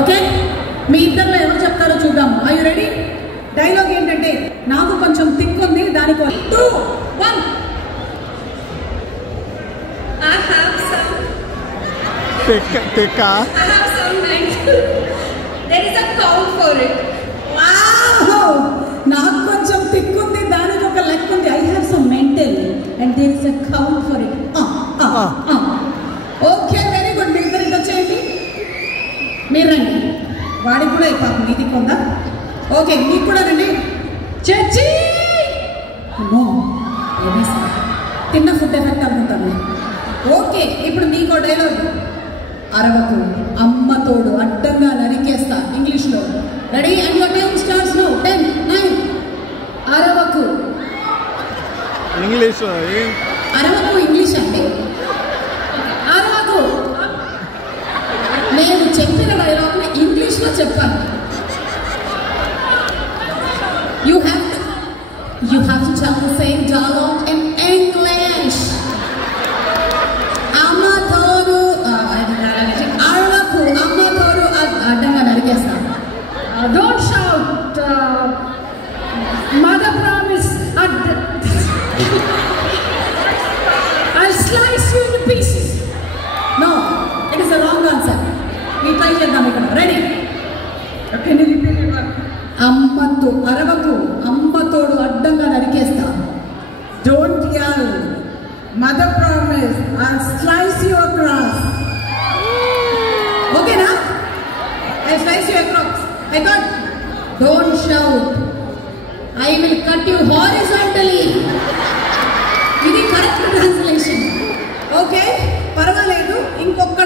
Okay, మీ ఇద్దరిలో ఎవరు చెప్తారో చూద్దాం. I you ready? డైలాగ్ ఏంటంటే, నాకు కొంచెం థిక్ ఉంది, దానికోసం 2 1 I have some. Tekka. I have some nice. There is a count for it. Wow! నాకు కొంచెం థిక్ ఉంది, దానికి ఒక లెక్క ఉంది. I have some mental and there is a count for it. Okay, very good. మీ ఇద్దరు ఇంటి వచ్చేయండి, మీరు రండి. వాడికి కూడా పాపం నీది కొందా. ఓకే, మీకు కూడా రండి. చచ్చి తిన్న ఫుడ్ ఎఫెక్ట్ అనుకుంటాను. ఓకే, ఇప్పుడు మీకో డైలాగ్. అరవకు, అమ్మ తోడు అడ్డంగా నరికేస్తా. ఇంగ్లీష్లో. Ready? And your time starts now. 10 9. అరవకు. ఇంగ్లీష్. అరవకు ఇంగ్లీష్ అండి. అరవకు. నేను చెప్పిన డైలాగ్ని ఇంగ్లీష్లో చెప్పాను. You have to tell the same dialogue in English. Amma thodu arvaku, amma thodu addanga narikesta. Don't shout. Mother promise. I'll slice you into pieces. No, it is a wrong answer. We try cheddam ikkada. Ready? Can you repeat it? అమ్మతో అరవకు, అమ్మ తోడు అడ్డంగా నరికేస్తా. Don't yell. Mother promise. I'll slice you across. ఓకేనా? I slice you across. I got. Don't shout. I will cut you horizontally. ఇది correct translation. Okay, పర్వాలేదు. ఇంకొక